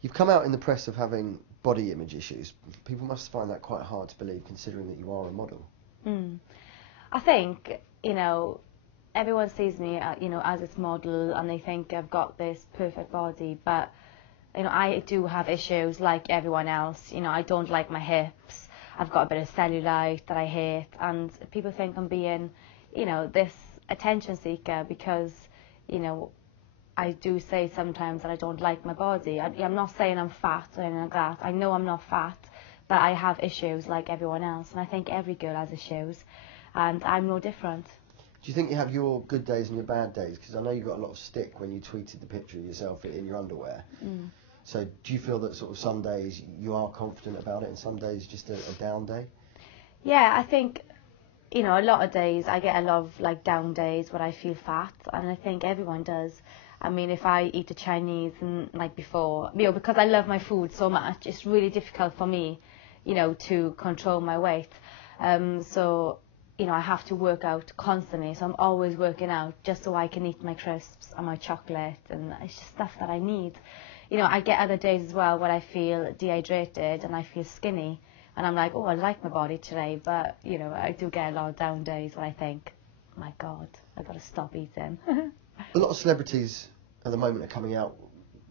You've come out in the press of having body image issues. People must find that quite hard to believe, considering that you are a model. I think, everyone sees me, as this model, and they think I've got this perfect body, but, I do have issues like everyone else. I don't like my hips. I've got a bit of cellulite that I hate, and people think I'm being, this attention seeker because, I do say sometimes that I don't like my body. I'm not saying I'm fat or anything like that. I know I'm not fat, but I have issues like everyone else, and I think every girl has issues, and I'm no different. Do you think you have your good days and your bad days? Because I know you got a lot of stick when you tweeted the picture of yourself in your underwear. So do you feel that sort of some days you are confident about it and some days just a down day? Yeah, I think, a lot of days I get a lot of like down days where I feel fat, and I think everyone does. I mean, if I eat a Chinese and like before, because I love my food so much, it's really difficult for me, to control my weight. So, I have to work out constantly. So I'm always working out just so I can eat my crisps and my chocolate, and it's just stuff that I need. I get other days as well where I feel dehydrated and I feel skinny, and I'm like, oh, I like my body today, but, I do get a lot of down days where I think, my God, I've got to stop eating. A lot of celebrities at the moment are coming out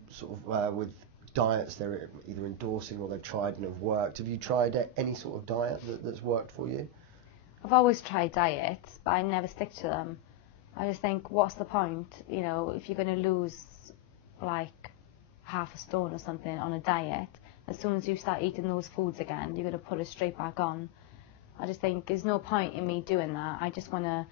sort of with diets they're either endorsing or they've tried and have worked. Have you tried any sort of diet that's worked for you? I've always tried diets, but I never stick to them. I just think, what's the point? If you're going to lose like half a stone or something on a diet, as soon as you start eating those foods again, you're going to put it straight back on. I just think there's no point in me doing that. I just want to,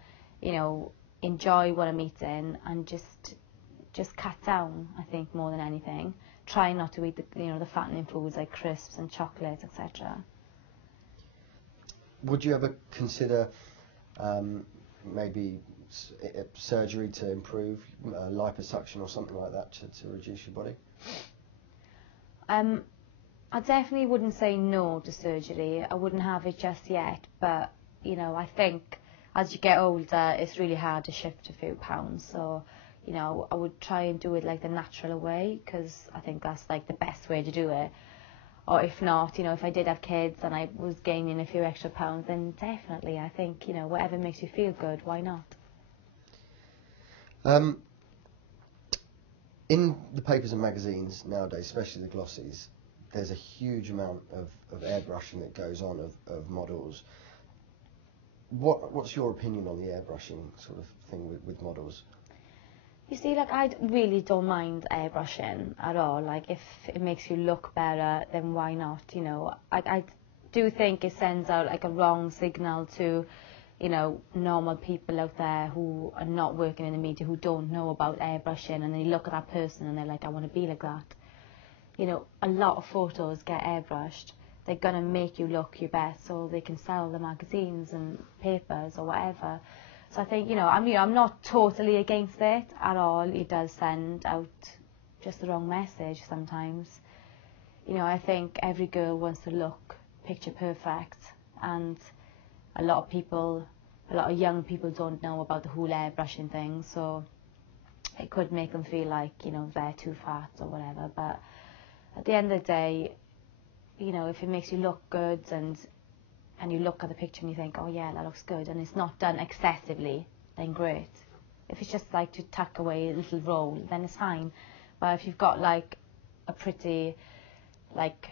enjoy what I'm eating and just cut down, I think, more than anything. Try not to eat the fattening foods like crisps and chocolates, etc. Would you ever consider maybe surgery to improve liposuction or something like that to reduce your body? I definitely wouldn't say no to surgery. I wouldn't have it just yet, but I think as you get older, it's really hard to shift a few pounds. So, I would try and do it like the natural way, because I think that's like the best way to do it. Or if not, if I did have kids and I was gaining a few extra pounds, then definitely, I think, whatever makes you feel good, why not? In the papers and magazines nowadays, especially the glossies, there's a huge amount of airbrushing that goes on of models. What's your opinion on the airbrushing sort of thing with models? You see, like, I really don't mind airbrushing at all. Like, if it makes you look better, then why not? I do think it sends out like a wrong signal to, normal people out there who are not working in the media, who don't know about airbrushing, and they look at that person and they're like, I want to be like that. A lot of photos get airbrushed. They're going to make you look your best so they can sell the magazines and papers or whatever. So I think, I'm not totally against it at all. It does send out just the wrong message sometimes. I think every girl wants to look picture perfect, and a lot of young people don't know about the whole airbrushing thing, so it could make them feel like, they're too fat or whatever. But at the end of the day, if it makes you look good and you look at the picture and you think, oh yeah, that looks good, and it's not done excessively, then great. If it's just like to tuck away a little roll, then it's fine. But if you've got like a pretty, like,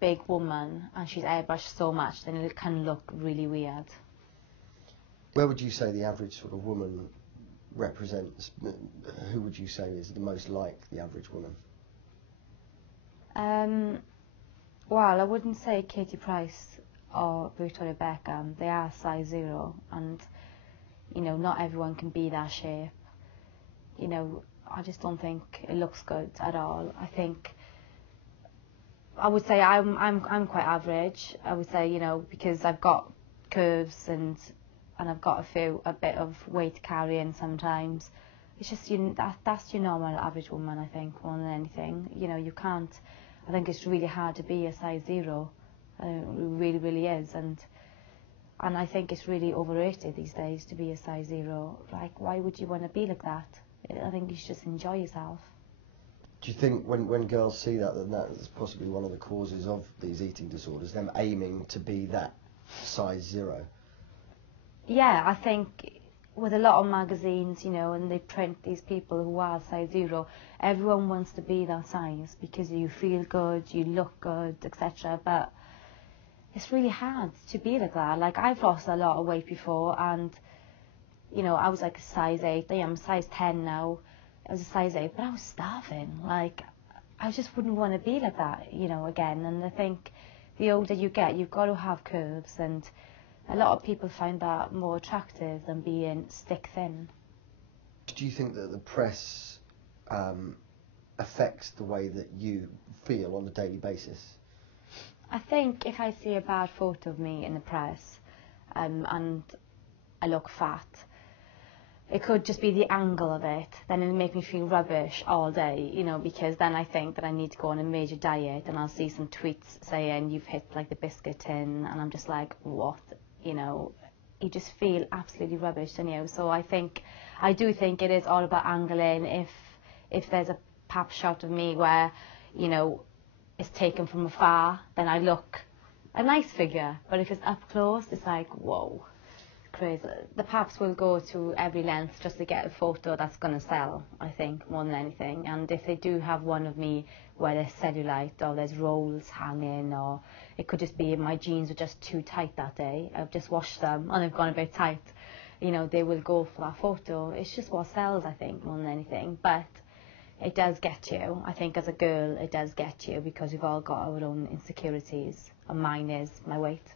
big woman and she's airbrushed so much, then it can look really weird. Where would you say the average sort of woman represents? Who would you say is the most like the average woman? Well, I wouldn't say Katie Price or Victoria Beckham. They are size 0, and not everyone can be that shape. I just don't think it looks good at all. I would say I'm quite average. I would say, because I've got curves and I've got a bit of weight carrying sometimes. It's just that's your normal average woman, I think, more than anything. You can't. I think it's really hard to be a size 0. It really, really is, and I think it's really overrated these days to be a size 0. Like, why would you want to be like that? I think you should just enjoy yourself. Do you think when girls see that, then that is possibly one of the causes of these eating disorders, them aiming to be that size 0? Yeah, I think with a lot of magazines, you know, and they print these people who are size 0, everyone wants to be that size because you feel good, you look good, etc. But it's really hard to be like that. Like, I've lost a lot of weight before, and, you know, I was like a size 8. Yeah, I'm size 10 now. I was a size 8, but I was starving. Like, I just wouldn't want to be like that, you know, again. And I think the older you get, you've got to have curves, and a lot of people find that more attractive than being stick thin. Do you think that the press affects the way that you feel on a daily basis? I think if I see a bad photo of me in the press, and I look fat, it could just be the angle of it, then it'll make me feel rubbish all day, you know, because then I think that I need to go on a major diet, and I'll see some tweets saying you've hit like the biscuit tin, and I'm just like, what? You know, you just feel absolutely rubbish, don't you? So I do think it is all about angling. If there's a pap shot of me where, you know, it's taken from afar, then I look a nice figure. But if it's up close, it's like, whoa, crazy. The paps will go to every length just to get a photo that's going to sell, I think, more than anything. And if they do have one of me where there's cellulite or there's rolls hanging, or it could just be my jeans are just too tight that day, I've just washed them and they've gone a bit tight, you know, they will go for that photo. It's just what sells, I think, more than anything. But it does get you. I think as a girl, it does get you because we've all got our own insecurities, and mine is my weight.